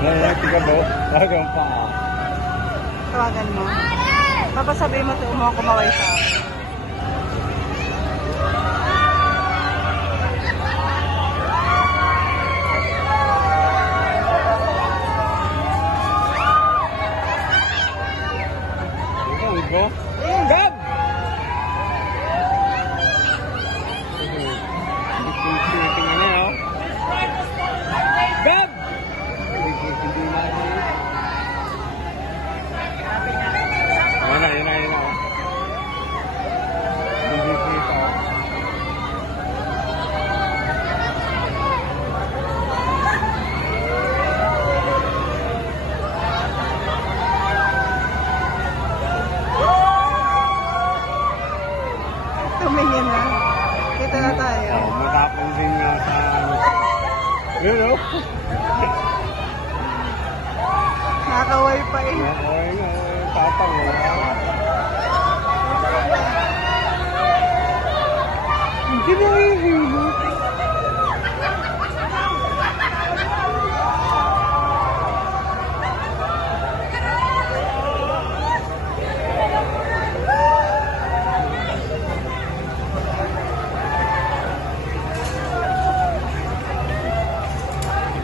Tingnan mo. Tawagan pa. Tawagan mo. Tapos sabihin mo mo kumaway sa akin. Go. Gab! Tingnan niya, oh. Gab! Hindi na niya. Yun na, oh. Hindi kita, oh. Tumingin na. Kita na tayo. Matapang din nga sa ano. Yun, oh. Nakakaway pa eh. Nakaway na. Tapang, oh. Hindi na hihilo.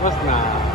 Tapos na.